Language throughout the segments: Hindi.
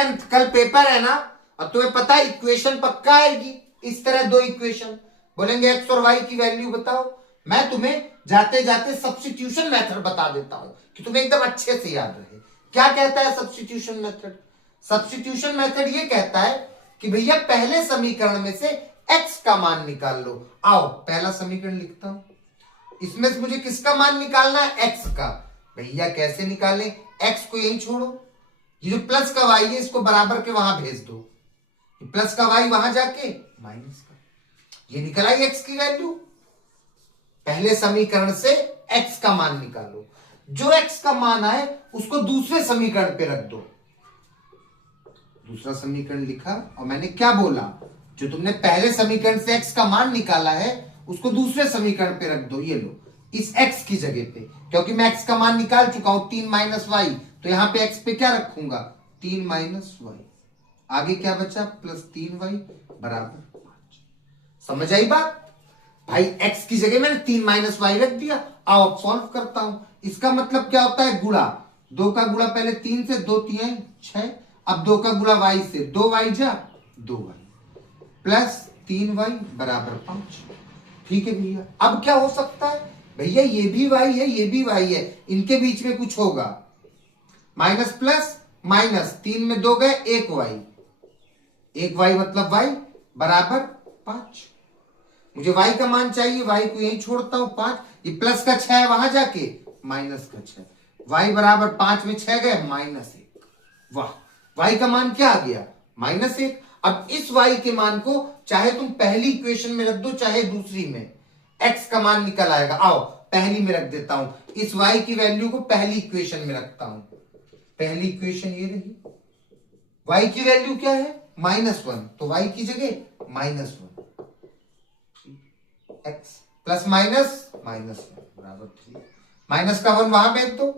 10th कल पेपर है ना, और तुम्हें पता है इक्वेशन पक्का आएगी इस तरह, दो इक्वेशन बोलेंगे एक्स और वाई की वैल्यू बताओ। मैं तुम्हें जाते जाते सब्स्टिट्यूशन मेथड बता देता हूं कि तुम्हें एकदम अच्छे से याद रहे। क्या कहता है सब्स्टिट्यूशन मेथड? सब्स्टिट्यूशन मेथड ये कहता है कि भैया पहले समीकरण में से x का मान निकाल लो। आओ पहला समीकरण लिखता हूं, इसमें से मुझे किसका मान निकालना है? x का। भैया कैसे निकालें? x को यही छोड़ो, ये जो प्लस का y है इसको बराबर के वहां भेज दो, प्लस का y वहां जाके माइनस का, ये निकल आई x की वैल्यू। पहले समीकरण से x का मान निकालो, जो x का मान आए उसको दूसरे समीकरण पे रख दो। दूसरा समीकरण लिखा और मैंने क्या बोला? जो तुमने पहले समीकरण से x का मान निकाला है उसको दूसरे समीकरण पे रख दो। ये लो इस x की जगह पे, क्योंकि मैं x का मान निकाल चुका हूं 3 माइनस वाई, तो यहां पे x पे क्या रखूंगा? 3 माइनस वाई। आगे क्या बचा? प्लस 3y बराबर 5। समझ आई बात? भाई x की जगह मैंने 3 माइनस वाई रख दिया। आओ अब सॉल्व करता हूं। इसका मतलब क्या होता है? गुणा। 2 का गुणा पहले 3 से, 2 3 6, अब 2 का गुणा y से, 2y जा 2y प्लस 3y बराबर 5। ठीक है भैया, अब क्या हो सकता है? भैया ये भी y है, ये भी y है, इनके बीच में कुछ होगा। माइनस प्लस माइनस, 3 में 2 गए, 1y, 1y मतलब y बराबर 5। मुझे y का मान चाहिए, y को यहीं छोड़ता हूं 5, ये प्लस का 6 वहां जाके माइनस का 6, y बराबर 5 में 6 गए -1। वाह, y का मान क्या आ गया? -1। अब इस y के मान को चाहे तुम पहली इक्वेशन में रख दो चाहे दूसरी में, x का मान निकल आएगा। आओ पहली में रख देता हूं, इस y की वैल्यू को पहली इक्वेशन में रखता हूं। पहली इक्वेशन ये रही, y की वैल्यू क्या है? -1, तो y की जगह -1, x प्लस माइनस -1 बराबर 3। माइनस का 1 वहां भेज दो,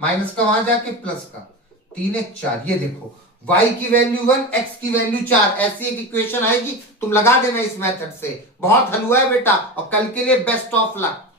माइनस का वहां जाके प्लस का, 3 1 4। ये देखो y की वैल्यू 1, x की वैल्यू 4, ऐसी एक इक्वेशन आएगी। तुम लगा देना इस मेथड से। बहुत हलवा है बेटा, और कल के लिए बेस्ट ऑफ लक।